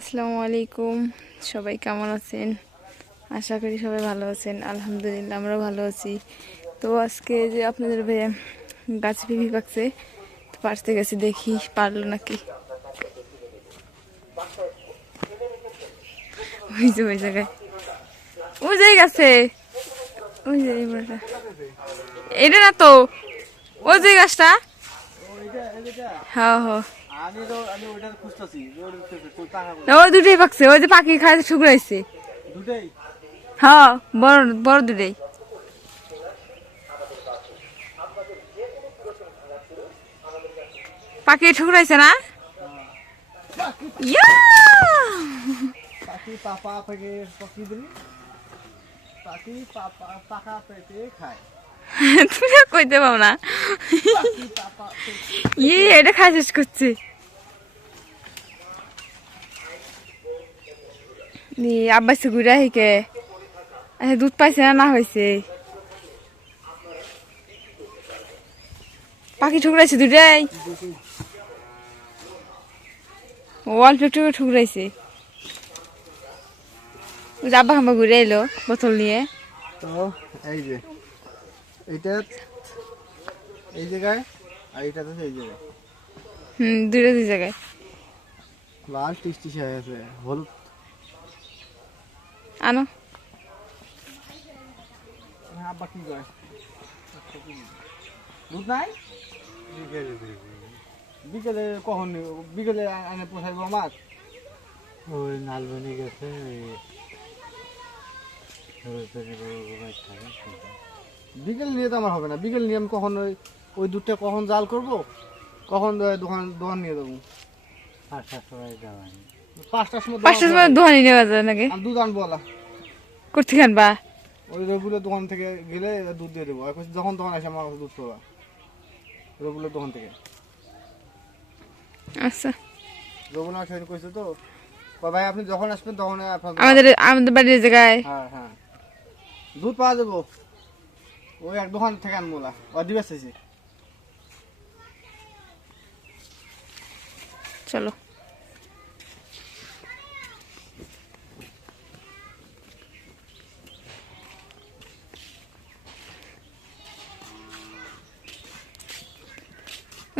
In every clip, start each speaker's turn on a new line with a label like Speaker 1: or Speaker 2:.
Speaker 1: আসসালামু আলাইকুম। সবাই কেমন আছেন? আশা করি সবাই ভালো আছেন। আলহামদুলিল্লাহ, আমরাও ভালো আছি। তো আজকে যে আপনাদের ভাইয়া গাছ পিপি পাকছে, তো পারতে গেছি দেখি, পারল নাকি? ওই যে, ওই জায়গায়। ওই জায়গায় গেছে। ওই যে, এই এটা না তো? ওই যে গাছটা? হ্যাঁ হ্যাঁ। ওই দুটোই পাকছে। ওই যে পাখি খাইতে শুকরাইছে হ্যাঁ বড় বড় দুটোই। পাখি ঠুকরাইছে না!
Speaker 2: পাখি পাপা পেকে পাখি দিলি। পাখি পাপা পাকা পেতে খায়।
Speaker 1: তুমি কইতে পাও না। ইয়ে এটা খাই শেষ করছে। নি আব্বাসে ঘুরে আহিকে আচ্ছা দুধ পাইছে না না হয়েছে পাখি ঠুকরাইছে দুটাই। অল্প একটু করে ঠুকরাইছে আব্বা খাম্বা ঘুরে এলো বোতল নিয়ে।
Speaker 2: তো এই যে এইটা এই জায়গায় আর এইটা তো এই জায়গায়
Speaker 1: হুম দুটো দুই জায়গায়
Speaker 2: লাল টিস টিস হয়ে গেছে হলুদ
Speaker 1: আনো।
Speaker 2: নাই? বিকেলে কখন? বিকেলে আনে পোষাইব মাছ
Speaker 3: ওই নালবনি গেছে
Speaker 2: বিকেল নিয়ে তো আমার হবে না। বিকেল নিয়ে আমি কখন ওই ওই দুধটা কখন জাল করব? কখন দোকান দোকান নিয়ে দেবো
Speaker 3: পাঁচটার সময়
Speaker 2: পাঁচটার সময়
Speaker 1: পাঁচটার
Speaker 2: দোকান
Speaker 1: সময় দোহানি নেওয়া যায় নাকি?
Speaker 2: দুধ আনব বলা
Speaker 1: করতে খানবা
Speaker 2: ওই রবিউলের দোকান থেকে গেলে দুধ দিয়ে দেবো। যখন তখন আসে আমার কাছে দুধ পাবা। রবিউলের দোকান থেকে।
Speaker 1: আচ্ছা।
Speaker 2: রবিউল আমার সেদিন কইছে তো ভাই আপনি যখন আসবেন তখন
Speaker 1: আমাদের আমাদের বাড়ির জায়গায়।
Speaker 2: হ্যাঁ হ্যাঁ। দুধ পাওয়া যাব। ওই এক দোকান থেকে আনব দিবে চাইছি
Speaker 1: চলো।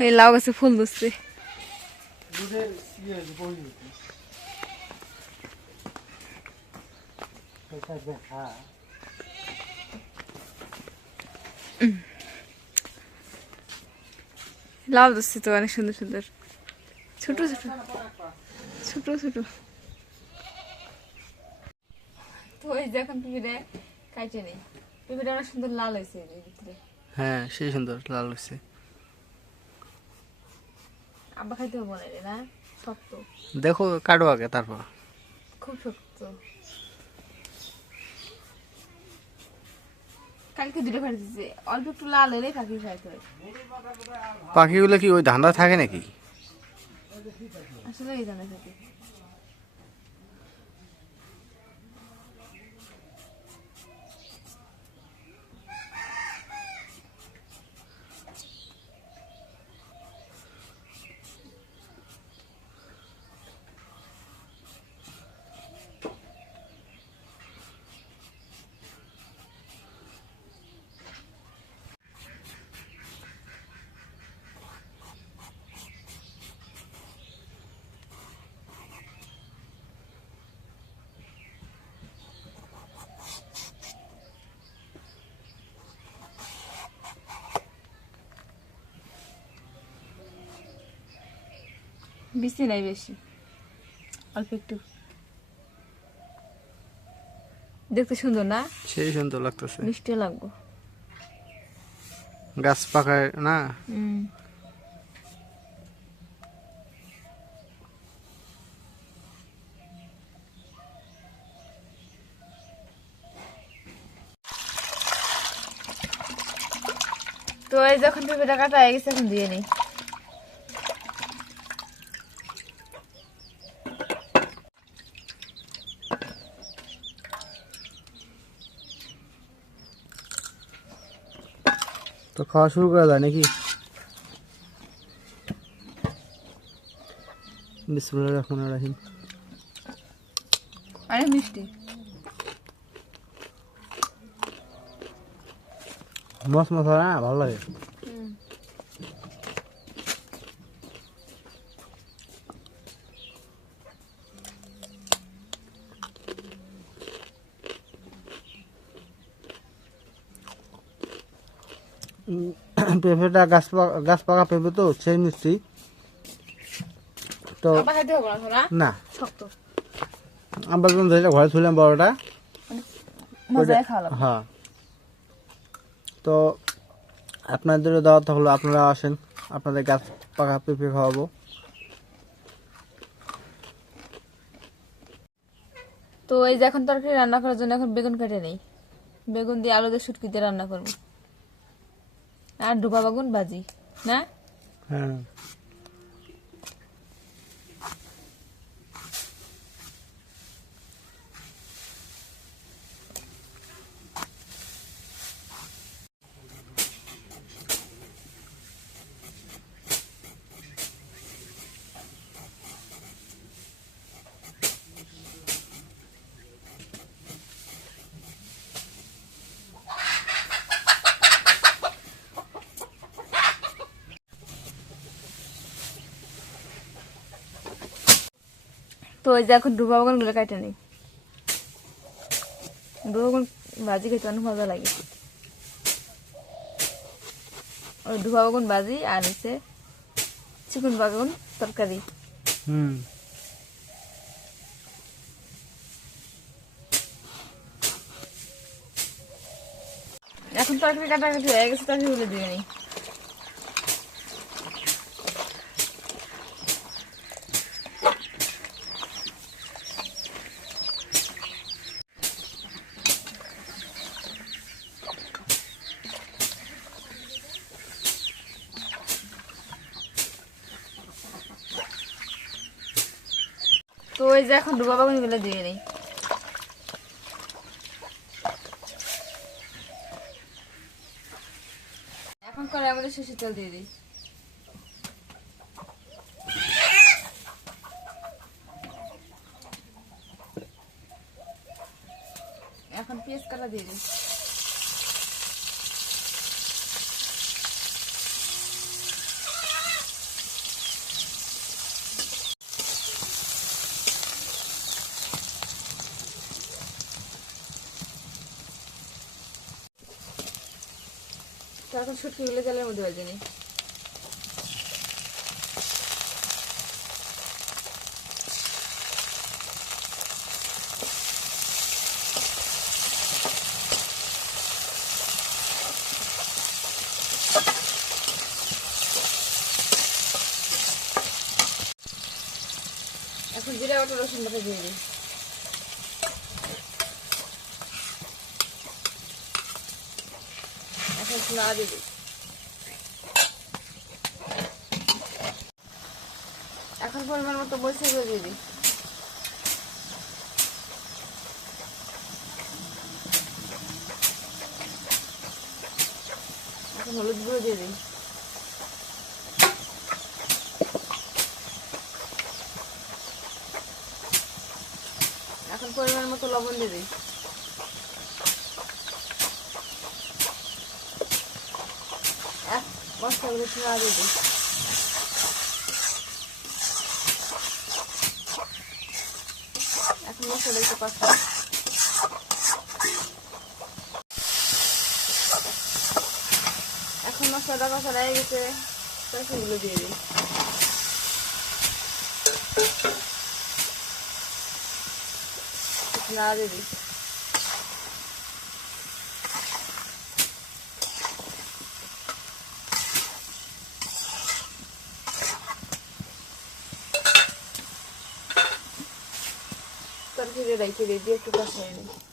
Speaker 1: ওই লাউ গাছে ফুল ধরছে লাউ ধরছে তো অনেক সুন্দর সুন্দর ছোট ছোট ছোট ছোট তো এই যে এখন পিঁপড়ে কাইটে নেই পিঁপড়ে অনেক সুন্দর লাল হয়েছে ভিতরে
Speaker 2: হ্যাঁ সেই সুন্দর লাল হচ্ছে
Speaker 1: আব্বা খাইতে হবে না রে না? শক্ত।
Speaker 2: দেখো কাটো আগে তারপর।
Speaker 1: খুব শক্ত। কালকে দুটো ফাটি দিছে। অল্প একটু লাল হলেই পাখি খাইতে হয়
Speaker 2: পাখিগুলো কি ওই ধান্দা থাকে নাকি?
Speaker 1: আসলে এই ধান্দা থাকে। বেশি নাই বেশি। অল্প একটু। দেখতে সুন্দর না?
Speaker 2: সেই সুন্দর লাগতেছে।
Speaker 1: মিষ্টি লাগবো।
Speaker 2: গাছ পাকায় না?
Speaker 1: তো এই যখন পেঁপেটা কাটা হয়ে গেছে এখন দিয়ে নেই।
Speaker 2: তো খাওয়া শুরু করা যায় নাকি? বিসমুল্লাহ রহমান রাহিম।
Speaker 1: অনেক মিষ্টি।
Speaker 2: মস মশলা না? ভালো লাগে। পেঁপেটা গাছ পাকা গাছ পাকা পেঁপে তো সেই মিষ্টি। তো
Speaker 1: না
Speaker 2: আমরা যখন যেটা ঘরে ছিলাম বড়টা। হ্যাঁ। তো আপনাদেরও দাওয়াত হলো আপনারা আসেন আপনাদের গাছ পাকা পেঁপে খাওয়াবো।
Speaker 1: তো এই যে এখন তরকারি রান্না করার জন্য এখন বেগুন কেটে নেই। বেগুন দিয়ে আলু দিয়ে শুটকি দিয়ে রান্না করব। আর ডুবা বাগুন বাজি না?
Speaker 2: হ্যাঁ।
Speaker 1: তো এই যে এখন ডুবা বেগুনগুলো কেটে নেই। ডুবা বেগুন ভাজি খেতে অনেক মজা লাগে। ওই ডুবা বেগুন ভাজি আর হচ্ছে চিকন বেগুন তরকারি।
Speaker 2: হুম।
Speaker 1: এখন তরকারি কাটাকাটি হয়ে গেছে তরকারি গুলো দিয়ে এখন ডুবা বাগুনগুলো দিয়ে নেই। এখন করে আমাদের শেষে তেল দিয়ে দিই। এখন পেঁয়াজ কাটা দিয়ে দিই। তো এখন শুটকি গুলো তেলের মধ্যে ভেজে নিই এখন জিরা বাটা রসুন বাটা দিয়ে দিই এখন দিয়ে দিই এখন পরিমাণ মতো বসে দিয়ে দিই এখন হলুদ গুঁড়ো দিয়ে দিই এখন পরিমাণ মতো লবণ দিয়ে দিই এক মশলাগুলো একটু নাড়া দিয়ে দিই এখন যেতে কষা এখন মশলাটা কষা রয়ে গেছে সেগুলো দিয়ে দিই। না নাড়া দিয়ে দিই তরকারি রেখে দিয়ে দিয়ে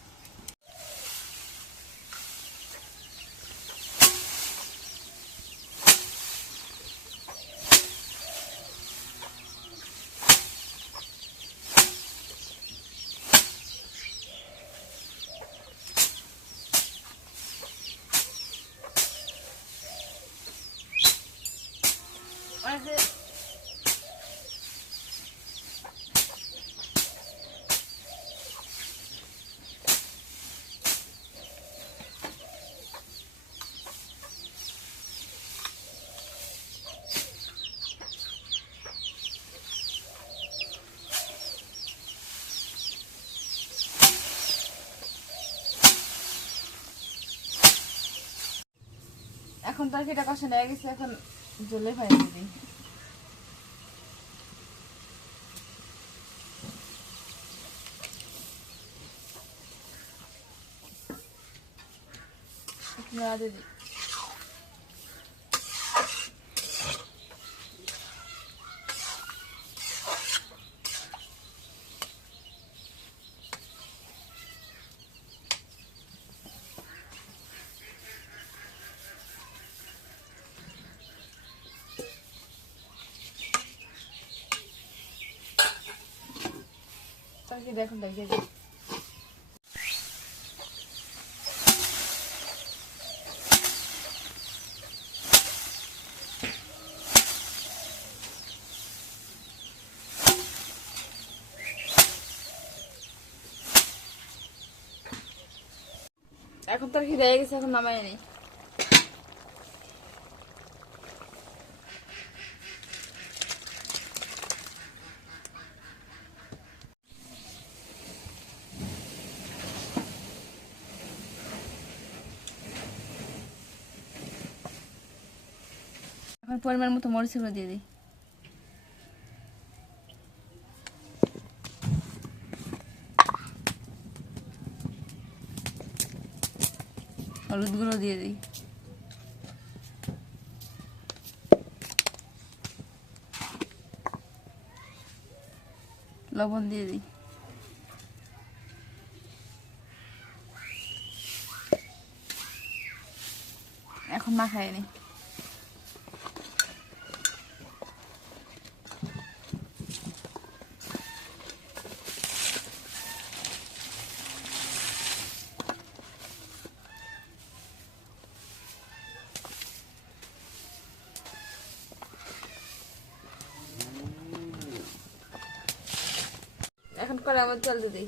Speaker 1: এখন তার তরকারিটা কষা নেওয়া গেছে এখন জলে ভাই দিদি না দিদি তরকারি এখন দেখে এখন তোর খিদে গেছে এখন নামাই নেই পরিমাণ মতো মরিচগুলো দিয়ে দিই। হলুদ গুঁড়ো দিয়ে দিই। লবণ দিয়ে দিই। এখন মাখাই নি। দিয়ে দিই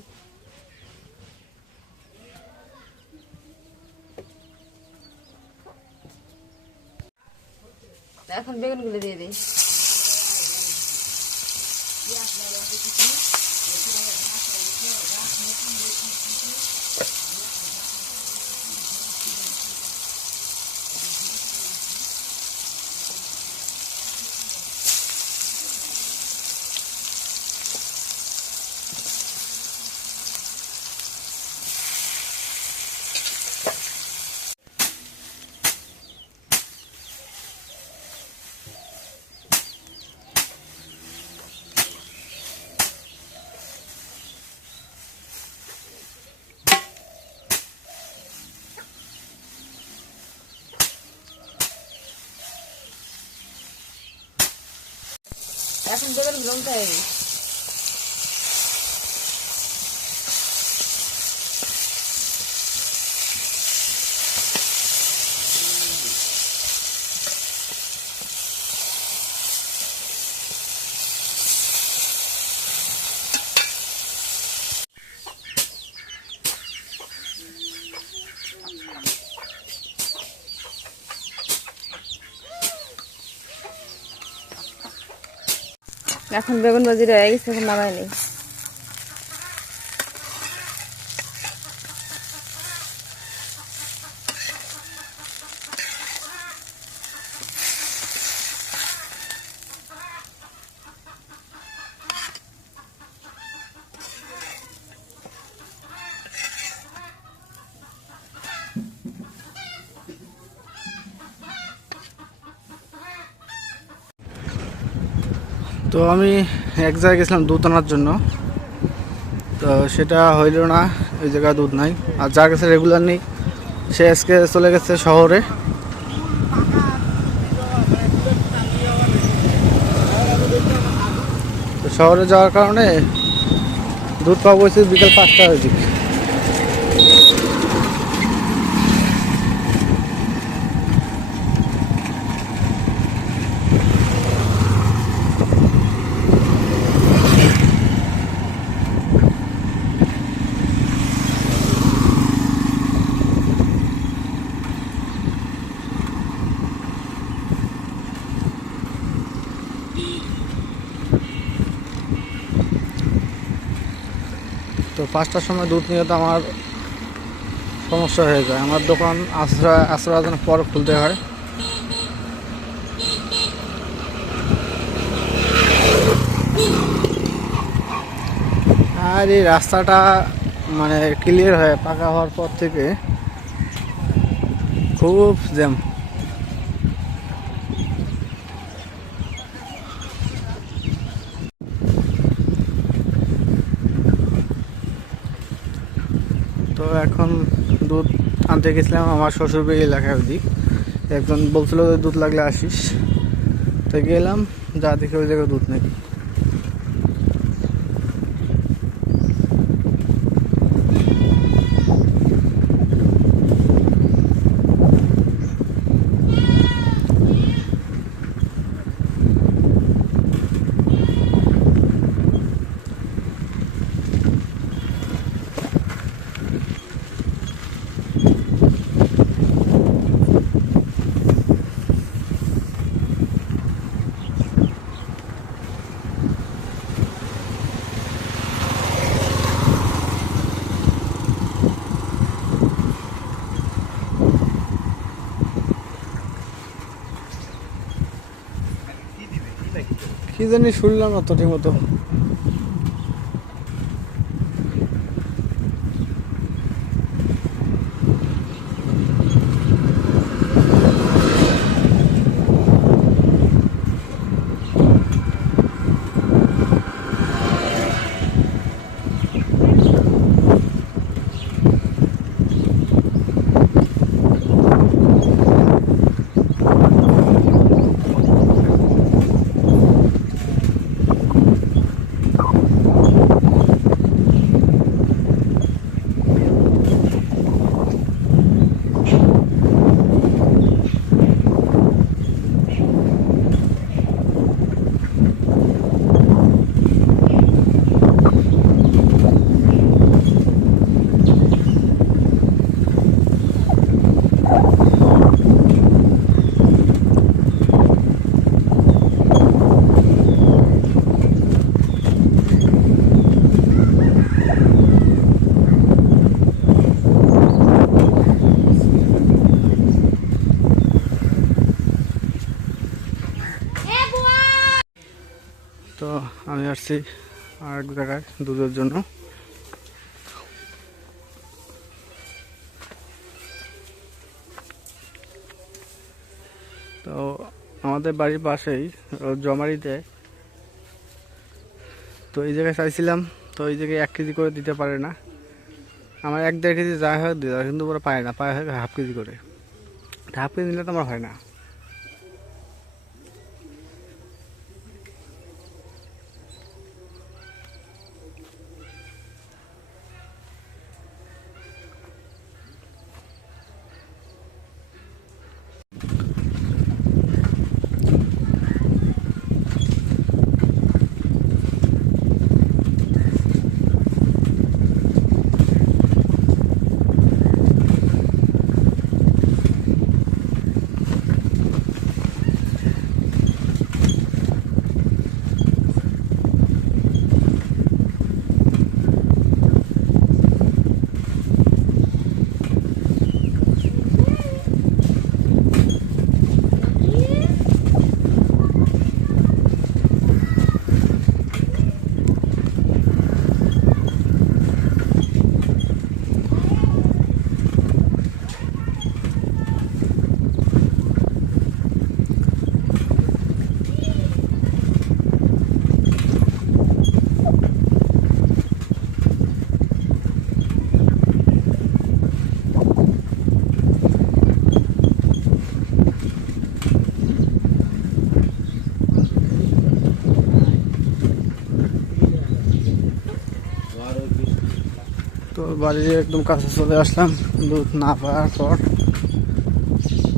Speaker 1: এখন বেগুনগুলো দিয়ে এখন তোদের জমতে হয়ে এখন বেগুন ভাজি রয়ে গেছে এখন নামাই নেই।
Speaker 2: তো আমি এক জায়গায় গেছিলাম দুধ আনার জন্য। তো সেটা হইল না, ওই জায়গায় দুধ নাই। আর যার কাছে রেগুলার নেই, সে আজকে চলে গেছে শহরে। শহরে যাওয়ার কারণে দুধ পাবো বিকেল পাঁচটা হয়েছে তো পাঁচটার সময় দুধ নিয়ে তো আমার সমস্যা হয়ে যায়। আমার দোকান আশ্রয় আশ্রয় পর খুলতে হয়। আর এই রাস্তাটা মানে ক্লিয়ার হয় পাকা হওয়ার পর থেকে খুব জ্যাম তো এখন দুধ আনতে গেছিলাম আমার শ্বশুর বাড়ি এলাকায় ওদিক। একজন বলছিল দুধ লাগলে আসিস। তো গেলাম, যা দেখে ওই জায়গায় দুধ নেই কি জানি শুনলাম না তো ঠিক মতো তো আসছি আর এক জায়গায় দুধের জন্য। তো আমাদের বাড়ির পাশেই জমারিতে তো এই জায়গায় চাইছিলাম, তো এই জায়গায় এক কেজি করে দিতে পারে না। আমার এক দেড় কেজি যা হয় দিতে কিন্তু পায় না, পায় হাফ কেজি করে। হাফ কেজি নিলে তো আমার হয় না। বাড়ির একদম কাছে চলে আসলাম, দুধ না পাওয়ার পর।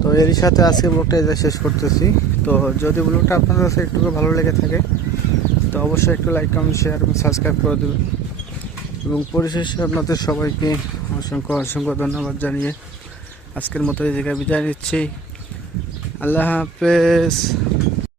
Speaker 2: তো এরই সাথে আজকে ব্লগটা যে শেষ করতেছি। তো যদি ব্লগটা আপনাদের কাছে একটু ভালো লেগে থাকে, তো অবশ্যই একটু লাইক কমেন্ট শেয়ার এবং সাবস্ক্রাইব করে দেবেন। এবং পরিশেষে আপনাদের সবাইকে অসংখ্য অসংখ্য ধন্যবাদ জানিয়ে আজকের মতো এই জায়গায় বিদায় নিচ্ছি। আল্লাহ হাফেজ।